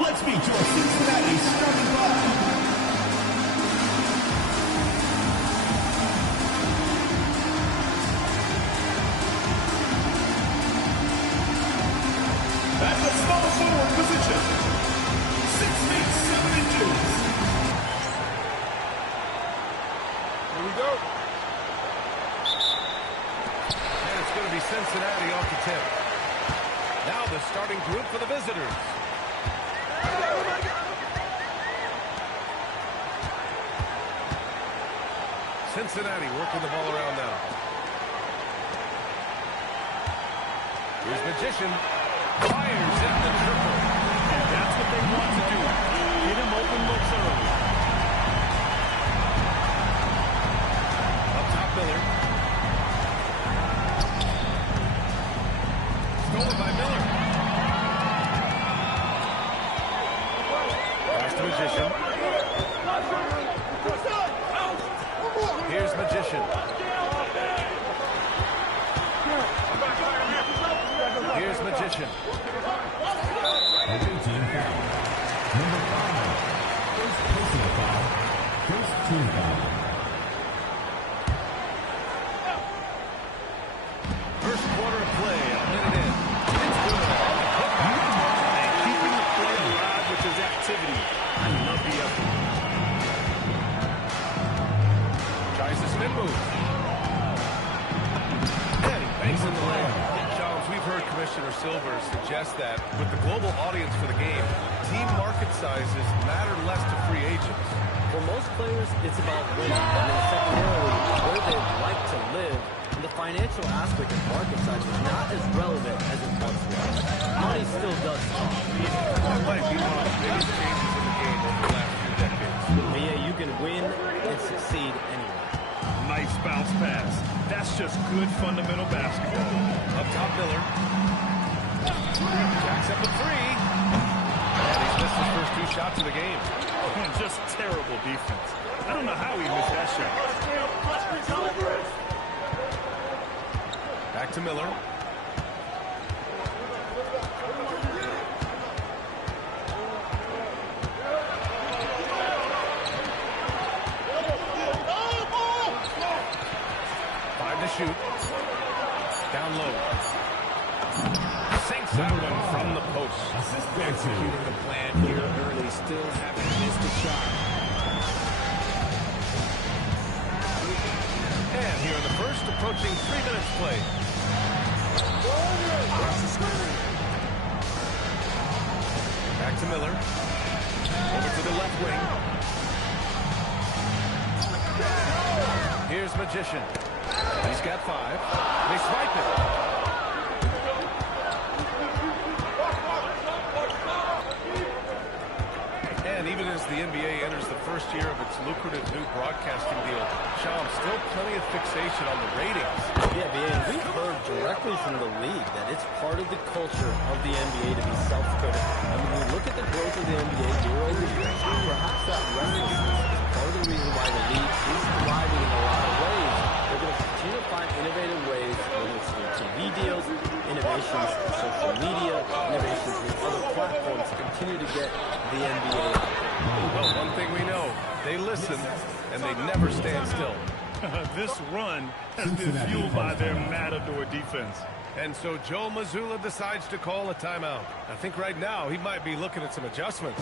Let's meet your Cincinnati starting five. At the small forward position, 6 feet 7 inches. Here we go. And it's going to be Cincinnati off the tip. Now the starting group for the visitors. Cincinnati working the ball around now. Here's Magician. Fires in the triple. And that's what they want to do. Get him open looks early. Up top, Miller. Stolen by Miller. Pass to Magician. Here's Magician. Here's Magician. Team foul. Number 5. First personal foul. First team foul. First quarter of play, a minute in. It's good. And keeping the play alive with his activity. I love the effort. Tries the spin move. And he banks in the lane. We've heard Commissioner Silver suggest that with the global audience for the game, team market sizes matter less to free agents. For most players, it's about winning, and then secondarily, where they'd like to live, and the financial aspect of market size is not as relevant as it once was. Money still does talk. That might be one of the biggest changes in the game over the last few decades. But yeah, you can win and succeed anywhere. Nice bounce pass. That's just good fundamental basketball. Up top, Miller. Jacks up a three. And he's missed his first 2 shots of the game. Just terrible defense. I don't know how he missed that shot. Back to Miller. Shoot. Down low. Sinks that one from the post. Executing the plan here early. Still haven't missed a shot. And here in the first, approaching 3 minutes played. Back to Miller. Over to the left wing. Here's Magician. He's got 5. They swipe it. And even as the NBA enters the first year of its lucrative new broadcasting deal, Sean, still plenty of fixation on the ratings. Yeah, and we've heard directly from the league that it's part of the culture of the NBA to be self-critical. I mean, we look at the growth of the NBA year over year. Perhaps that restlessness is part of the reason why the league is thriving in a lot of ways. They're going to continue to find innovative ways, whether it's through TV deals, innovations in social media, innovations in other platforms to continue to get the NBA out there. Well, one thing we know, they listen and they never stand still. This run has been fueled by their matador defense. And so Joe Mazzulla decides to call a timeout. I think right now he might be looking at some adjustments.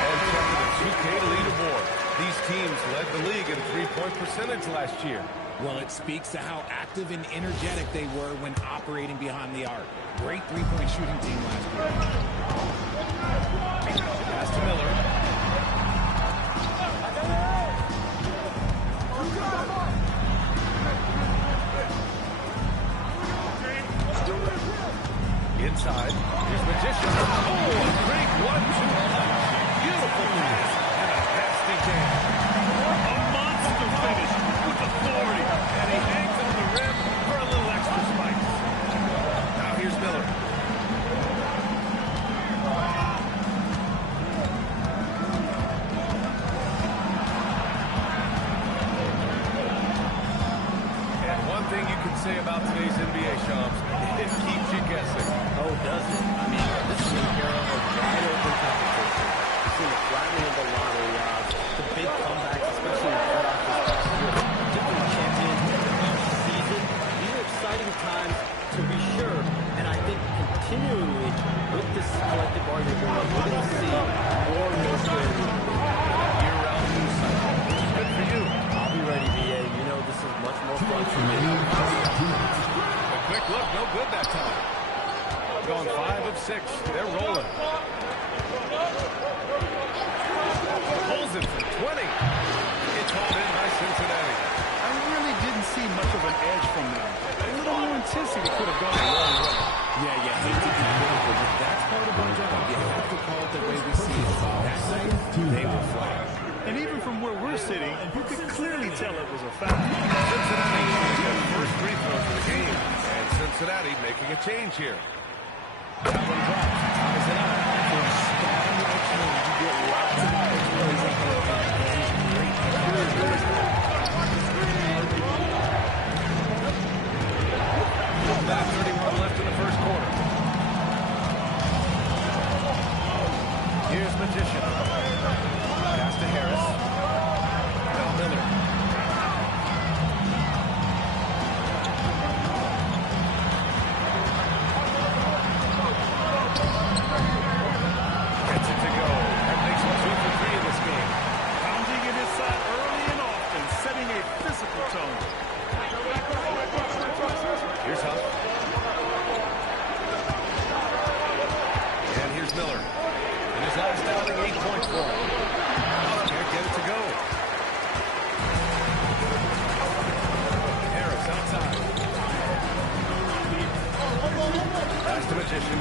And checking the 2K leaderboard. These teams led the league in three-point percentage last year. Well, it speaks to how active and energetic they were when operating behind the arc. Great three-point shooting team last year. Pass to Miller. Inside. Here's Magician. Oh, a great 1-2 punch. Beautiful pass and a nasty jam. A monster finish with authority. And he hangs on the rim for a little extra spice. Now here's Miller. say about today's NBA, Shams? It keeps you guessing. Oh, does it? I mean, this is an era of wide open competition. We've seen the flattening of the lottery odds, the big comebacks, especially in playoffs this past year, different champions each season. These are exciting times to be sure, and I think continually with this collective argument going on, we're going to see more and more clarity. Year-round news cycle, which is good for you. I'll be ready, BA. You know this is much more fun for me. A quick look, no good that time. Going 5 of 6. They're rolling. Pulls it from 20. It's hauled in by Cincinnati. I really didn't see much of an edge from them. A little more intensity could have gone a long way. Yeah, you hate to be critical, but that's part of our job. You have to call it the way we see it. That night, they were flat. And even from where we're sitting, you could clearly tell it was a foul. Cincinnati shooting their first free throw for the game. And Cincinnati making a change here. That one drops, ties it up. For a strong like him, you get lots of opportunities up there. And he's great. About 31 left in the first quarter. Here's Magician. Pass to Harris. Now Miller. Gets it to go. That makes him 2 for 3 in this game. Pounding it inside early and often, setting a physical tone. Here's Huff. And here's Miller. In his last outing, 8 points for him. Can't get it to go. Harris outside. Pass to Magician.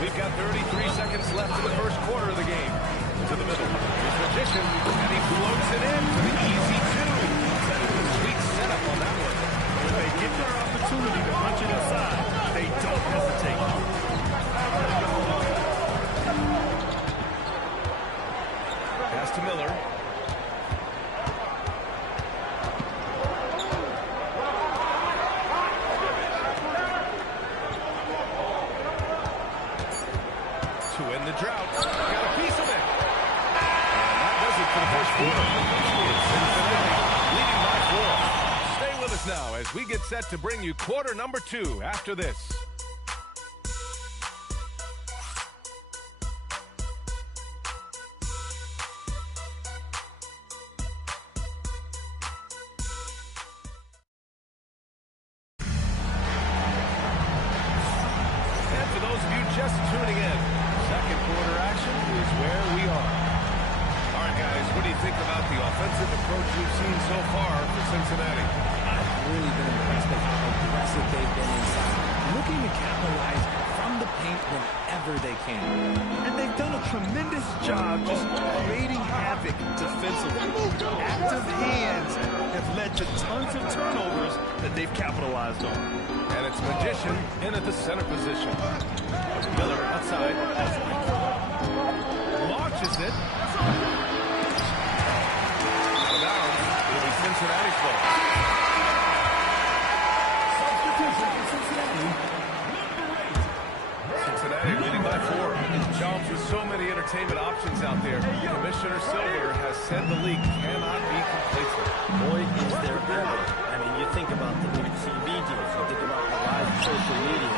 We've got 33 seconds left in the first quarter of the game. To the middle. Here's Magician, and he floats it in for the easy 2. Sweet setup on that one. When they get their opportunity to punch it inside, they don't hesitate. Pass to Miller. To end the drought. Got a piece of it. And that does it for the first quarter. It's Cincinnati leading by 4. Stay with us now as we get set to bring you quarter number 2 after this. And for those of you just tuning in, second quarter action is where we are. All right, guys, what do you think about the offensive approach we've seen so far for Cincinnati? I've really been impressed with how aggressive they've been inside, looking to capitalize from the paint whenever they can. And they've done a tremendous job just creating havoc defensively. Active hands have led to tons of turnovers that they've capitalized on. And it's Magician in at the center position. Miller outside. Launches it. Out of bounds. It'll be Cincinnati's ball. Cincinnati leading by 4. Jobs with so many entertainment options out there. Commissioner Silver has said the league cannot be complacent. Boy, is there ever. I mean, you think about the new TV deals, you think about the rise of social media.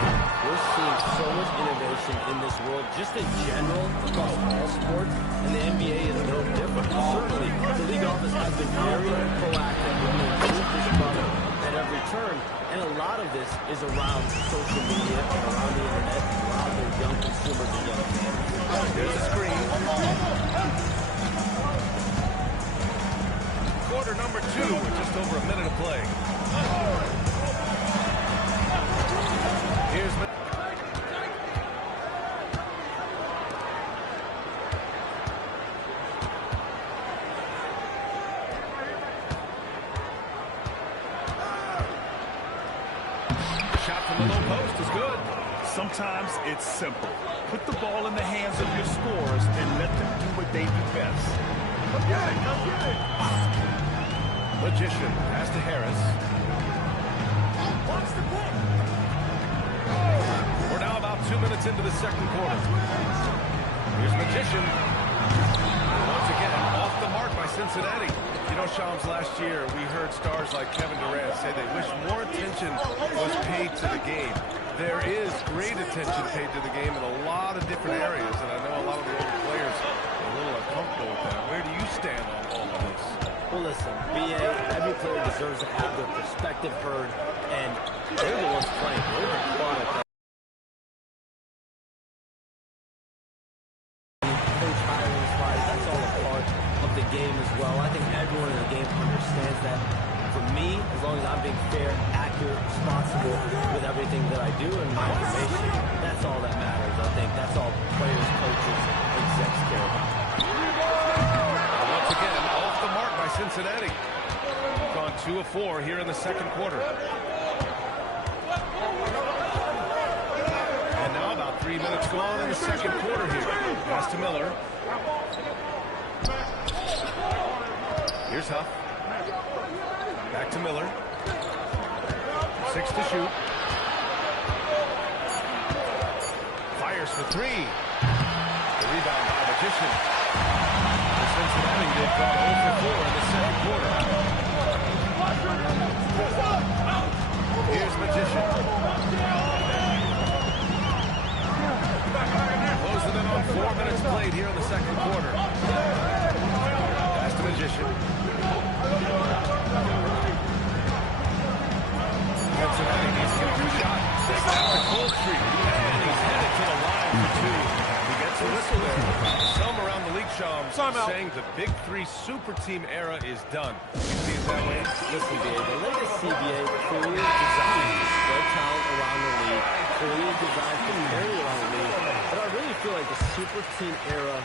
We're seeing so much innovation in this world, just in general, across all sports, and the NBA is no different. Certainly, the league office has been very proactive in improving this product at every turn, and a lot of this is around social media, around the internet, around their young consumers and young fans. There's a screen. Quarter number 2 with just over a minute of play. Here's shot from the low post is good. Sometimes it's simple. Put the ball in the hands of your scorers and let them do what they do best. Magician pass to Harris. We're now about 2 minutes into the second quarter. Here's Magician. Once again, off the mark by Cincinnati. You know, Shams, last year we heard stars like Kevin Durant say they wish more attention was paid to the game. There is great attention paid to the game in a lot of different areas, and I know a lot of the older players are a little uncomfortable with that. Where do you stand on all of this? Well, listen, BA, every player deserves to have their perspective heard, and they're the ones playing. They're the product. Coach hiring wise, that's all a part of the game as well. I think everyone in the game understands that. For me, as long as I'm being fair, accurate, responsible with everything that I do and my information, that's all that matters. I think that's all players, coaches, execs care about. Once again, off the mark by Cincinnati. Gone 2 of 4 here in the second quarter. And now about 3 minutes gone in the second quarter here. Pass to Miller. Here's Huff. Back to Miller. 6 to shoot. Fires for 3. The rebound by Magician. For Cincinnati, they've gone 0 for 4 in the second quarter. Here's Magician. Closing in on 4 minutes played here in the second quarter. Pass to Magician. Cincinnati needs to get off a shot. This down to Cold Street. And he's headed to the line for 2. He gets a whistle there. Some around the league, Shams, saying the Big 3 super team era is done. You see it that way? Listen, Dave, the latest CBA clearly designed to spread talent around the league, clearly designed to carry around the league. But I really feel like the super team era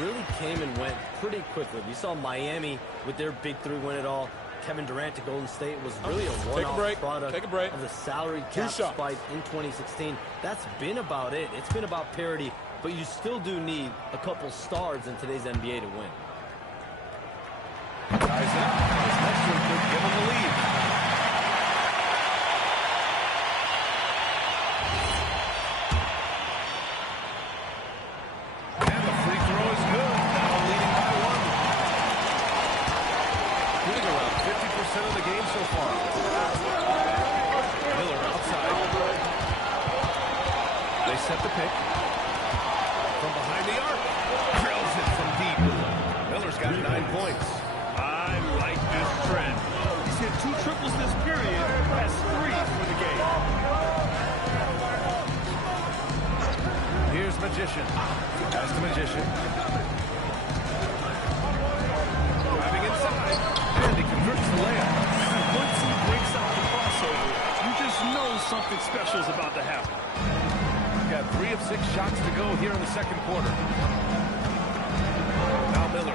really came and went pretty quickly. We saw Miami with their Big 3 win it all. Kevin Durant to Golden State was really a one-off product of the salary cap spike in 2016. That's been about it. It's been about parity, but you still do need a couple stars in today's NBA to win. Ties it up. This next one could give him the lead. And the free throw is good. Now leading by 1. Shooting around 50% of the game so far. Miller outside. They set the pick. From behind the arc. Drills it from deep. Miller's got 9 points. I like this trend. He's hit 2 triples this period. That's 3 for the game. Here's Magician. Pass to Magician. Driving inside. And he converts the layup. Once he breaks out the crossover, you just know something special is about to happen. Got 3 of 6 shots to go here in the second quarter. Now Miller.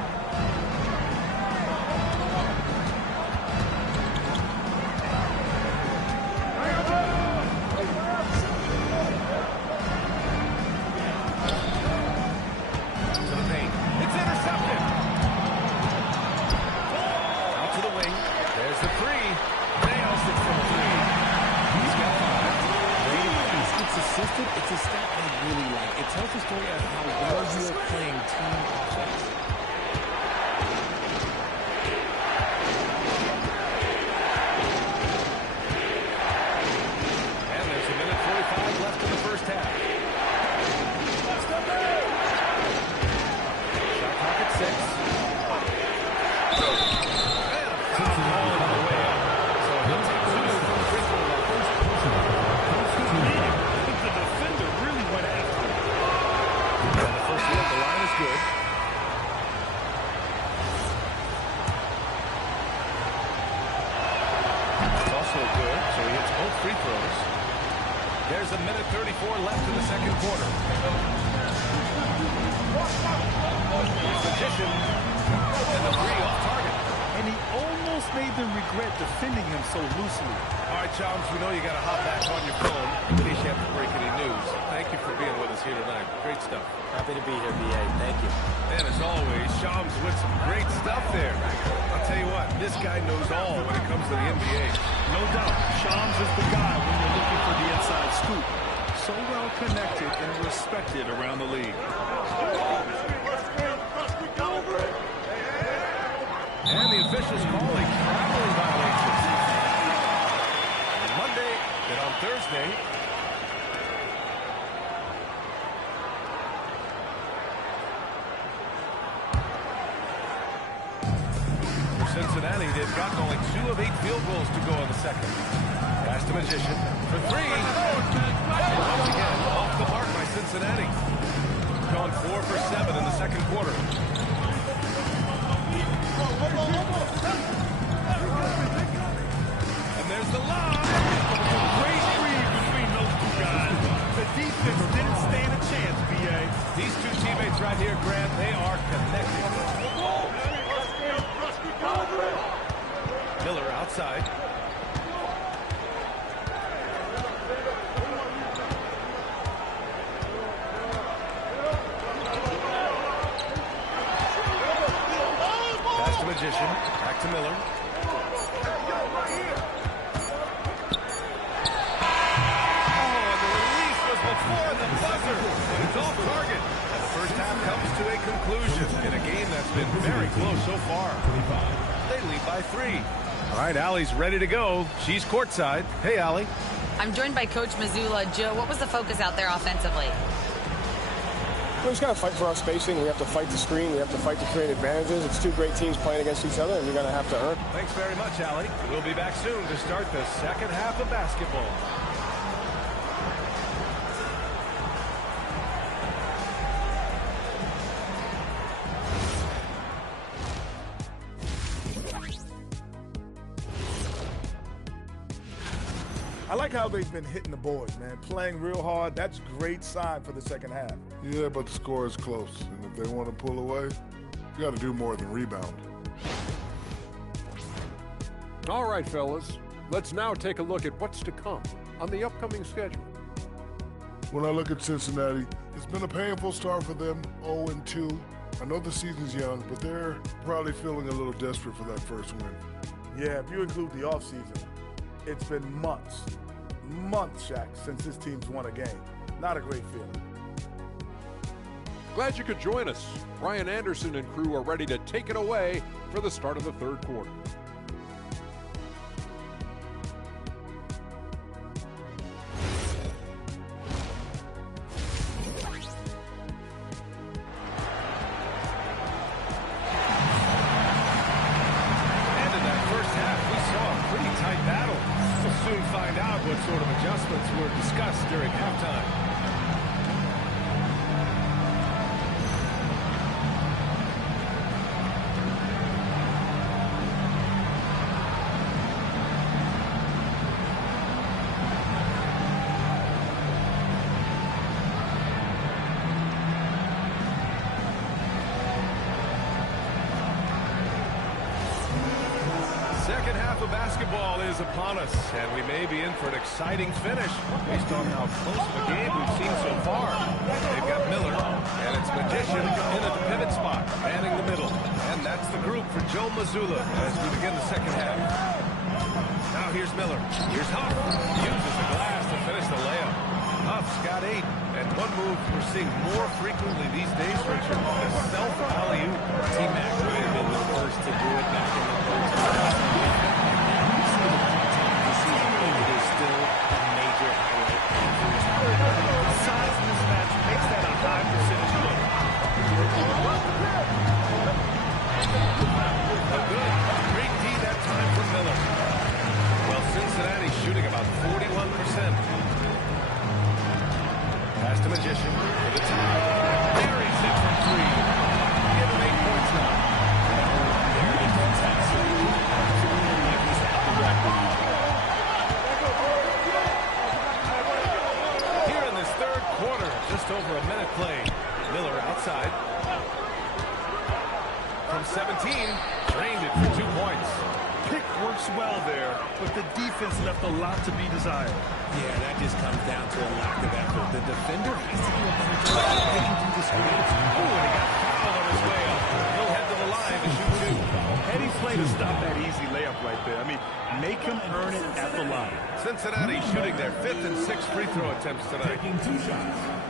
It's a stat I really like. It tells the story of how well you are playing team offense. And there's a minute 45 left in the first half. Shot clock at 6. Cincinnati on the way up. So he'll take 2 from the free throw line. The line is good. It's also good, so he hits both free throws. There's a minute 34 left in the second quarter. Here's Magician, and the 3 off target. And he almost made even regret defending him so loosely. All right, Chums, we know you got to hop back on your phone in case you have to break any news. Thank you for being with us here tonight. Great stuff. Happy to be here, B.A. Thank you. And as always, Chums with some great stuff there. I'll tell you what, this guy knows all when it comes to the NBA. No doubt, Shams is the guy when you're looking for the inside scoop. So well connected and respected around the league. And the officials calling traveling violations. On Monday and on Thursday. For Cincinnati, they've gotten only 2 of 8 field goals to go in the second. Pass to Magician for 3. Once again, off the mark by Cincinnati. Gone 4 for 7 in the second quarter. And there's the lob. Great read between those two guys. The defense didn't stand a chance, B.A. These two teammates right here, Grant, they are connected. Miller outside. Pass to Magician. Back to Miller. Before the buzzer, and it's off target. And the first half comes to a conclusion in a game that's been very close so far. They lead by 3. All right, Allie's ready to go. She's courtside. Hey, Allie. I'm joined by Coach Mazzulla. Joe, what was the focus out there offensively? We just got to fight for our spacing. We have to fight the screen. We have to fight to create advantages. It's 2 great teams playing against each other, and you're going to have to earn. Thanks very much, Allie. We'll be back soon to start the second half of basketball. I like how they've been hitting the boards, man. Playing real hard. That's a great sign for the second half. Yeah, but the score is close. And if they want to pull away, you got to do more than rebound. All right, fellas. Let's now take a look at what's to come on the upcoming schedule. When I look at Cincinnati, it's been a painful start for them, 0-2. I know the season's young, but they're probably feeling a little desperate for that first win. Yeah, if you include the offseason, it's been months, Shaq, since this team's won a game. Not a great feeling. Glad you could join us. Ryan Anderson and crew are ready to take it away for the start of the third quarter. What sort of adjustments were discussed during halftime? Second half of basketball is upon us, and we may be in for an exciting finish based on how close of a game we've seen so far. They've got Miller, and it's Magician in at the pivot spot, manning the middle. And that's the group for Joe Mazzulla as we begin the second half. Now here's Miller. Here's Huff. Uses the glass to finish the layup. Huff's got 8, and one move we're seeing more frequently these days, Richard, the self-alley-oop. T-Mac would have been the first to do it back in the first half. It is still a major highlight. The size mismatch makes that a high percentage look. Good. Great D that time from Miller. Well, Cincinnati shooting about 41%. Pass to Magician for the tie. Buries it from 3. Give him 8 points now. Very fantastic. Like he's at the record. Here in this third quarter, just over a minute played. Miller outside. From 17, drained it for 2 points. pick works well there, but the defense left a lot to be desired. Yeah, that just comes down to a lack of effort. The defender has to do a better job of picking through the screens. Oh, and he got fouled on his way up. He'll head to the line to shoot two. Heady play to stop that easy layup right there. I mean, make him earn it at the line. Cincinnati shooting their 5th and 6th free throw attempts tonight. Taking 2 shots.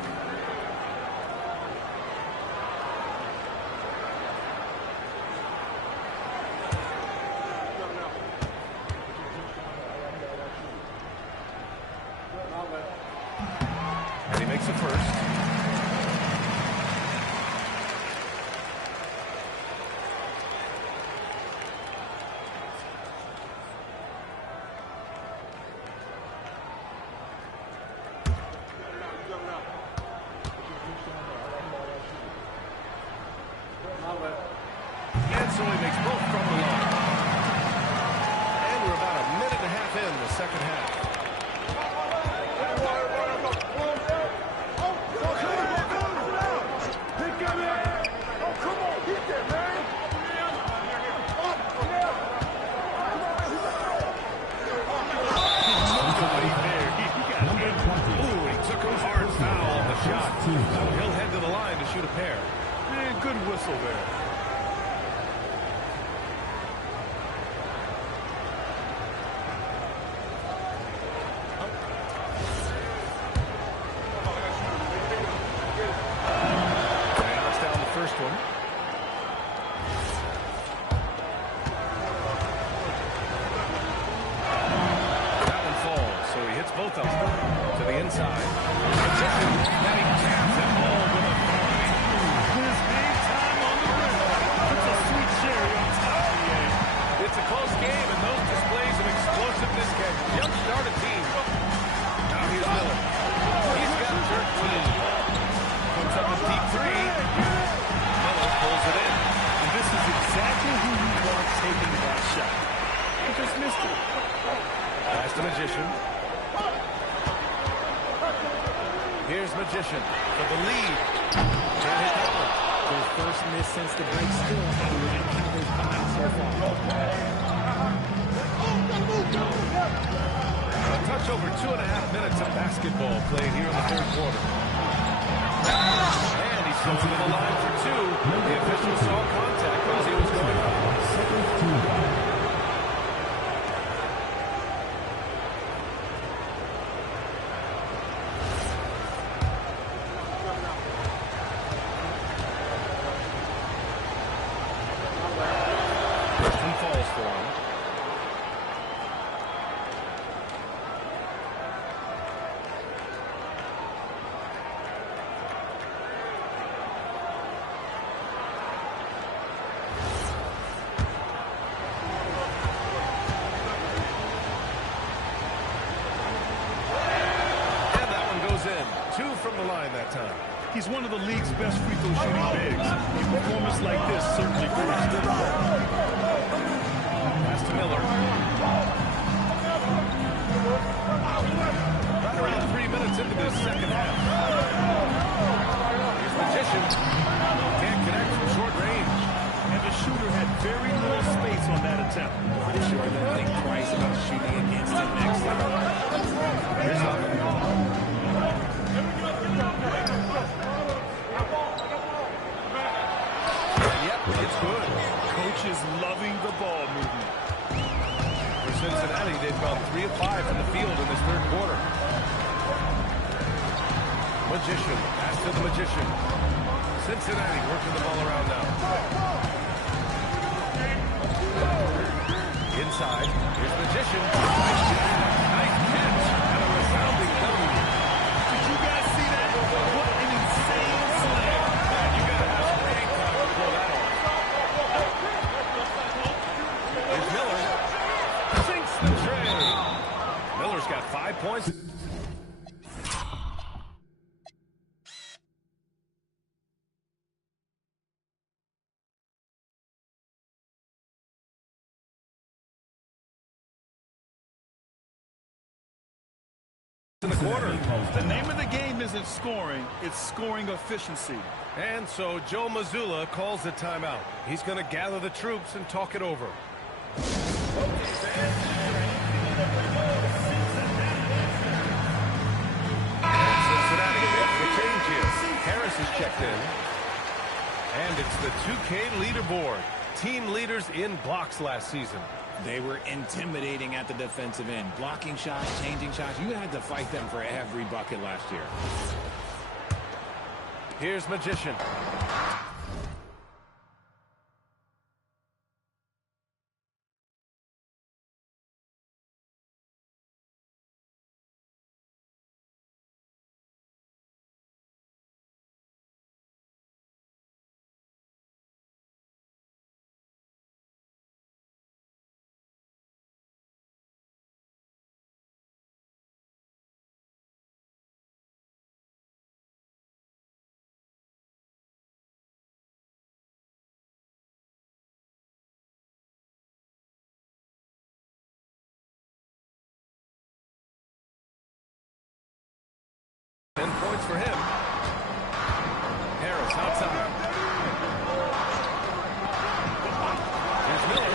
And he makes it first. And so he makes both from the line. And we're about a minute and a half in the second half. He'll head to the line to shoot a pair. Man, good whistle there. Knocks down the first one. That one falls, so he hits both of them. To the inside. And he taps it all with authority. His game time on the rim. Puts a sweet cherry on top of the end. It's a close game, and those displays of explosiveness can jumpstart a team. Now here's Miller. He's got 13. Comes up a deep three. Miller pulls it in. And this is exactly who you want taking that shot. He just missed it. Pass to Magician. Here's Magician for the lead. Can't hit that one. Their first miss since the break, still I like how they've come out so far. A touch over 2.5 minutes of basketball played here in the third quarter. And he's going to the line for two. The official saw contact as he was going up. Falls for him. And that one goes in. 2 from the line that time. He's one of the league's best free throw shooting bigs. A performance like this certainly proves it. Pass to Miller. Right around 3 minutes into this second half. Here's Magician. Can't connect from short range. And the shooter had very little space on that attempt. Pretty sure they'll think twice about shooting against him next time. Here's up. It's good. Coach is loving the ball movement. For Cincinnati, they've gone 3 of 5 from the field in this third quarter. Magician, pass to the Magician. Cincinnati working the ball around now. Inside, here's Magician. Nice catch and a resounding W. Did you guys see that? What an insane slam. You gotta have some hang time to pull that off. Here's Miller. Sinks the tray. Miller's got 5 points. In the quarter. The name of the game isn't scoring, it's scoring efficiency. And so Joe Mazzulla calls the timeout. He's going to gather the troops and talk it over. And Cincinnati makes the change here. Harris is checked in. And it's the 2K leaderboard. Team leaders in blocks last season. They were intimidating at the defensive end. Blocking shots, changing shots. You had to fight them for every bucket last year. Here's Magician. Points for him. Harris outside. Here's Miller.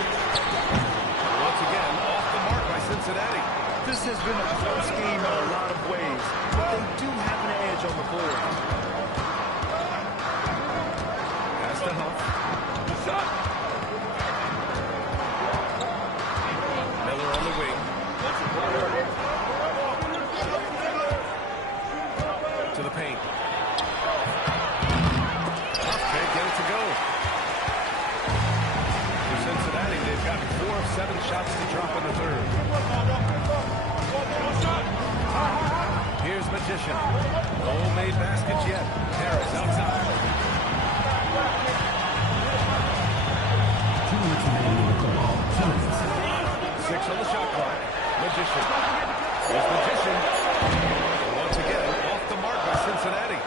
Once again, off the mark by Cincinnati. This has been a close game in a lot of ways, but they do have an edge on the board. Pass to Huff. Miller on the wing. To the paint. Can't get it to go. For Cincinnati, they've got 4 of 7 shots to drop in the third. Here's Magician. No made baskets yet. Harris outside. 6 on the shot clock. Magician. Here's Magician. Once again, off the mark by Cincinnati.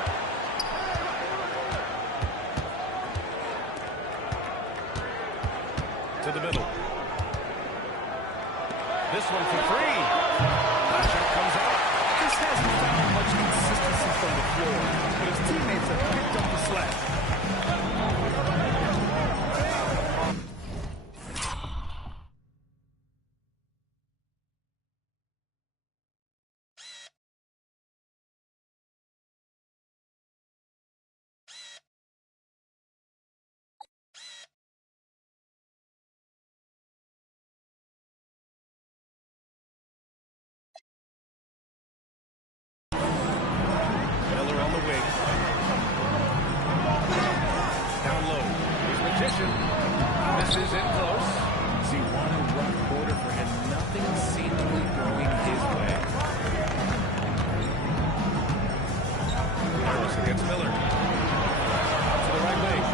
To the middle. This one for 3. That shot comes out. This hasn't found much consistency from the floor, but his teammates have picked up the slack. This is in close. See, one rough quarter for him. Nothing seemingly going his way. Harris against Miller. To the right wing.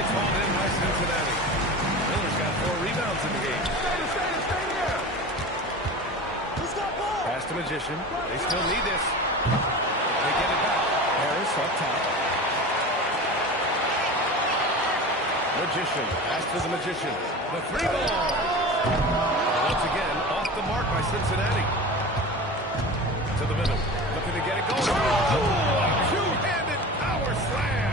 It's hauled in by Cincinnati. Miller's got 4 rebounds in the game. Pass to Magician. They still need this. They get it back. Harris up top. Magician. Pass to the Magician. The 3 ball. Once again, off the mark by Cincinnati. To the middle. Looking to get it going. Oh, a two-handed power slam.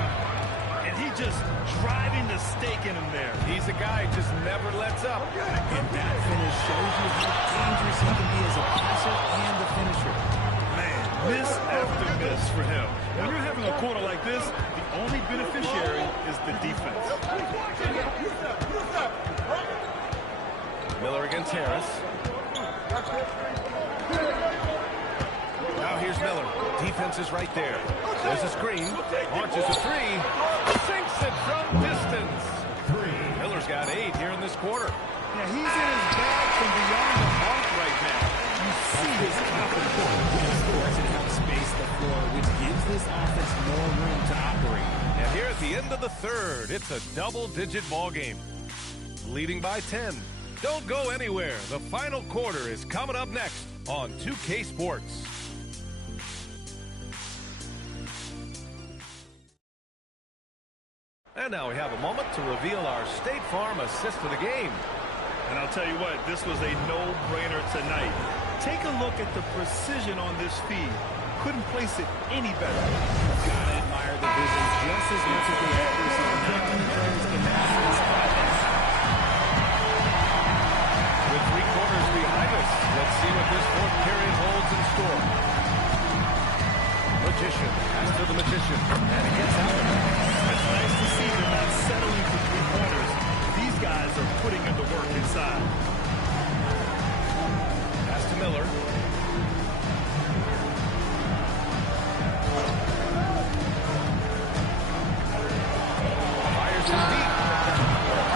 And he just driving the stake in him there. He's a guy who just never lets up. And that finish shows you how dangerous he can be as a passer and a finisher. Man, miss after miss for him. When you're having a quarter like this, the only beneficiary is the defense. Miller against Harris. Now here's Miller. Defense is right there. There's a screen. Launches a 3. Sinks it from distance. Miller's got 8 here in this quarter. Yeah, he's in his bag from beyond the arc right now. You see his confidence. Doesn't help space the floor, which gives this offense more room to operate. And here at the end of the third, it's a double-digit ball game. Leading by 10. Don't go anywhere. The final quarter is coming up next on 2K Sports. And now we have a moment to reveal our State Farm assist of the game. And I'll tell you what, this was a no-brainer tonight. Take a look at the precision on this feed. Couldn't place it any better. Gotta admire the vision just as much as the accuracy. Not many players can match this. Let's see what this fourth period holds in store. Magician, pass to the Magician, and he gets out. It's nice to see they're not settling for three-pointers. These guys are putting in the work inside. Pass to Miller. Fires from deep.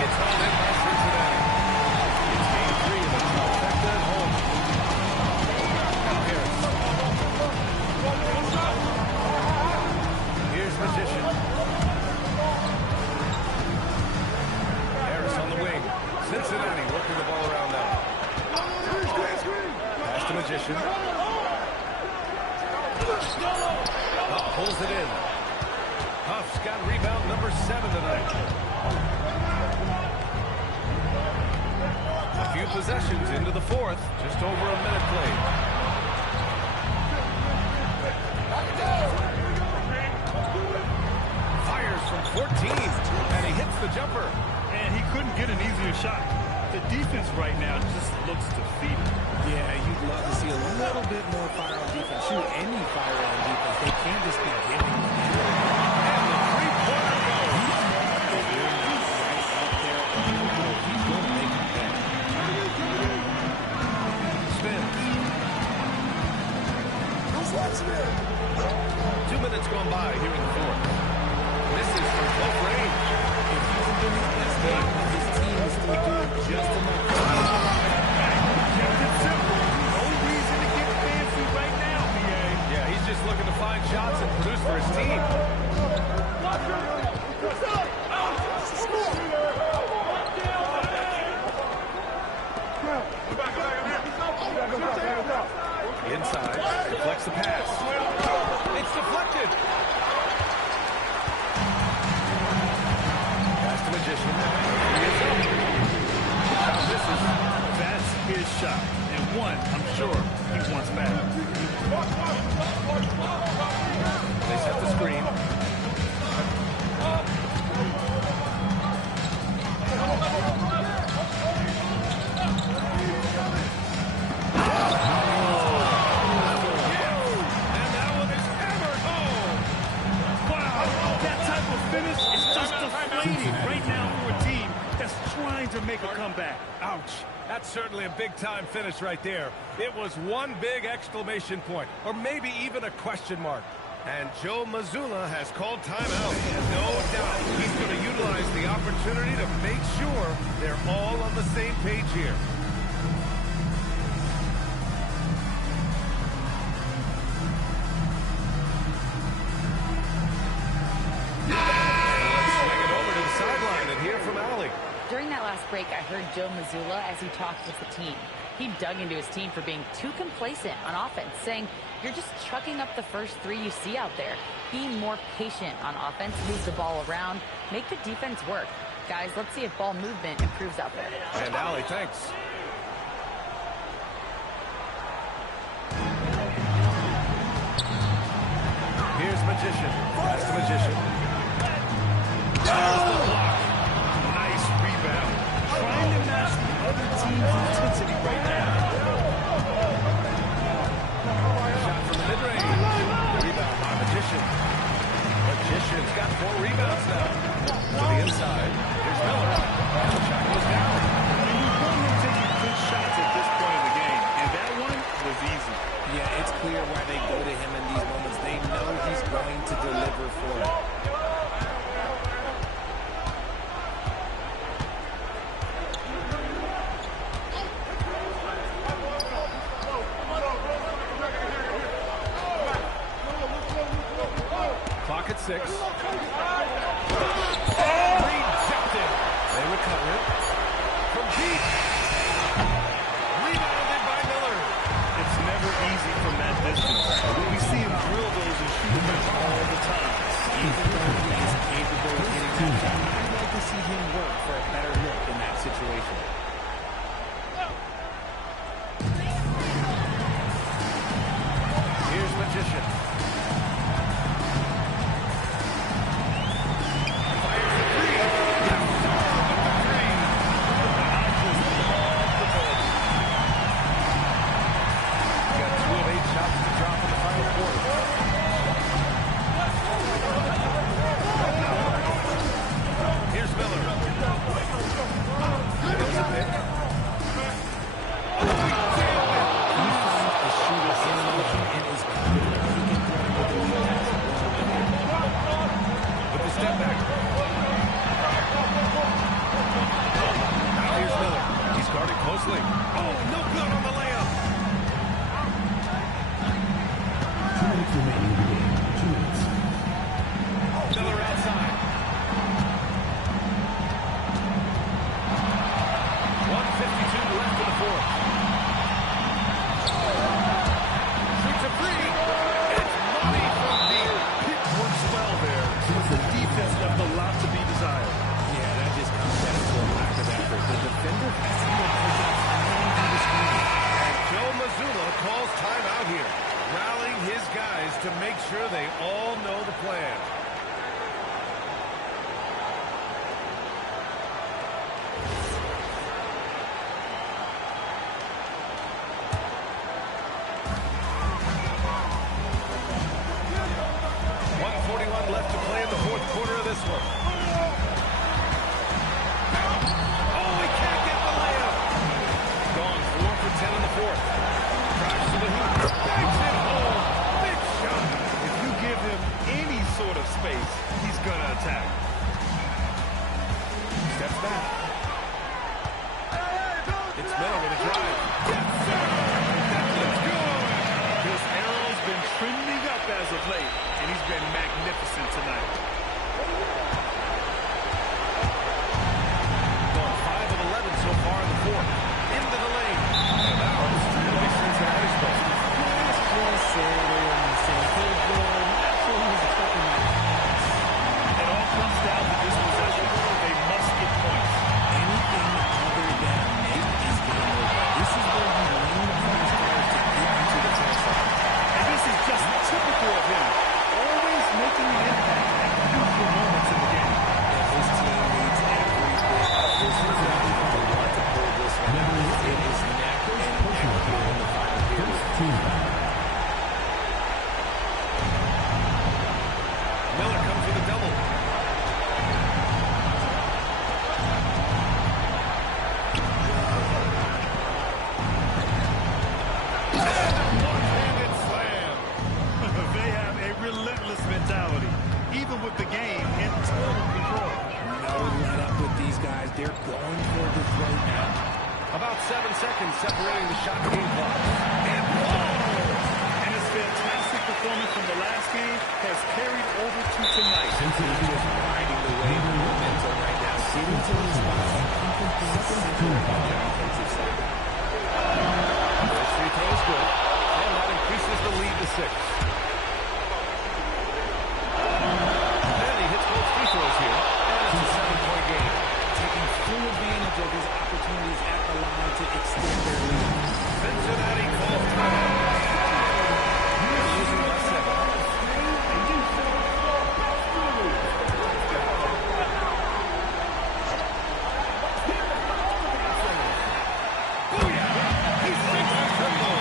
Gets held in by Cincinnati. It's game 3 of the trifecta at home. Now Harris. Here's Magician. Harris on the wing. Cincinnati working the ball around now. Pass to Magician. Huff pulls it in. Huff's got rebound number 7 tonight. A few possessions into the fourth. Just over a minute played. Fires from 14, and he hits the jumper. And he couldn't get an easier shot. The defense right now just looks defeated. Yeah, you'd love to see a little bit more fire on defense. Shoot, any fire on defense. They can't just be giving them. And the three-pointer goes. He's going to make it back. Spins. 2 minutes gone by here in the fourth. Misses from close range. If he hasn't been his best game, his team is still doing just enough. Kept it simple. No reason to get fancy right now, PA. Yeah, he's just looking to find shots and produce for his team. Inside, deflects the pass. It's deflected. Pass to Magician. He is up. Shot misses. That's his shot. And one, I'm sure, he wants back. They set the screen. Right now for a team that's trying to make a comeback. Ouch. That's certainly a big-time finish right there. It was one big exclamation point, or maybe even a question mark. And Joe Mazzulla has called timeout. No doubt he's going to utilize the opportunity to make sure they're all on the same page here. During that last break, I heard Joe Mazzulla as he talked with the team. He dug into his team for being too complacent on offense, saying, you're just chucking up the first 3 you see out there. Be more patient on offense, move the ball around, make the defense work. Guys, let's see if ball movement improves out there. And Allie, thanks. Here's Magician. Pass to Magician. There's the block. Nice rebound. Trying to match the other team's intensity right now. Shot from the mid-range. Rebound by Magician. Magician's got 4 rebounds now. To the inside. Here's Miller. And the shot goes down. You've won him taking good shots at this point in the game, and that one was easy. Yeah, it's clear why they go to him in these moments. They know he's going to deliver for them. Clock at 6. Rejected. They recover it. From deep. Rebounded by Miller. It's never easy from that distance. We see him drill those and shoot them all the time. Even though he is capable of hitting that shot, I'd like to see him work for a better look in that situation. Here's Magician. Fires a 3. Yes, with the 3. to make sure they all know the plan. Left to play in the fourth quarter of this one. Oh, he can't get the layup. Gone 4 for 10 in the fourth. Drives to the hoop. Banks it home. Big shot. If you give him any sort of space, he's going to attack. Steps back. It's Miller with a drive. Yes, sir. That looks good. His arrow's been trending up as of late, and he's been magnificent tonight. Gone 5 of 11 so far in the fourth. Into the lane. And that one's really Cincinnati's goal. Let's just say they were on the same page there. Not sure he was expecting that. It all comes down to this possession. They must get points. Anything other than make is game over. This is where you lean upon his players to get into the transfer. And this is just typical of him. Always making an impact at crucial moments in the game. And his team needs every bit of his ability to want to pull this one out. It is neck and neck in the final period. Miller comes with a double. One-handed slam. They have a relentless mentality, even with the game in total control. No let up with these guys. They're going for the throw now. About 7 seconds separating the shot game clock. And And his fantastic performance from the last game has carried over to tonight. Cincinnati is riding the wave of momentum right now. Getting to these spots and keeping things simple on the offensive side. first free throw is good. And that increases the lead to 6. And he hits both free throws here. And it's a 7-point game. Taking full advantage of his opportunities at the line to extend their lead. Cincinnati calls timeout. They're losing by 7. Booyah! He sinks the triple.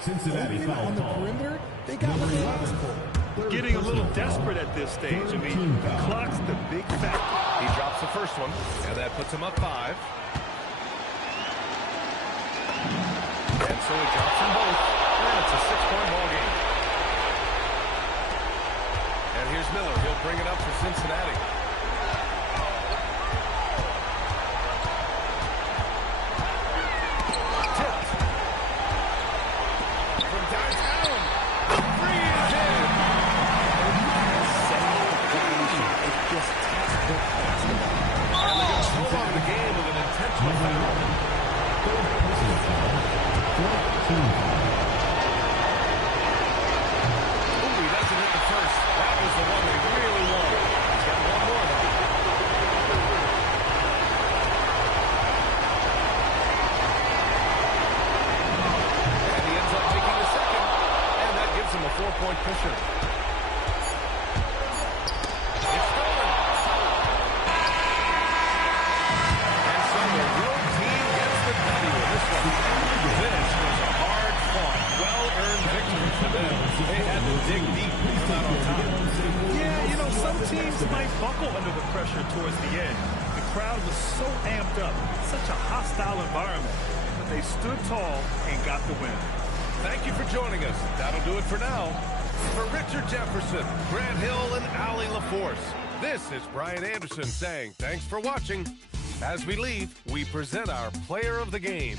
Cincinnati foul On the call. perimeter, they got what they asked for. Getting a little desperate at this stage. I mean, the clock's the big factor. He drops the first one, and that puts him up 5. And so he drops them both, and it's a 6-point ball game. And here's Miller. He'll bring it up for Cincinnati. Tipped. From downtown. The three is in. Setting up a creation. It's just textbook basketball. And they're going to prolong the game with an intentional foul. Ooh, he doesn't hit the first. That was the one they really wanted. He's got one more, though. And he ends up taking the second. And that gives him a 4-point cushion. It's stolen. And so the road team gets the W in this one. This was a hard-fought, well-earned victory for them. They had to dig deep to come out on top. Yeah, you know, some teams might buckle under the pressure towards the end. The crowd was so amped up, such a hostile environment, but they stood tall and got the win. Thank you for joining us. That'll do it for now. For Richard Jefferson, Grant Hill, and Allie LaForce, this is Brian Anderson saying thanks for watching. As we leave, we present our player of the game.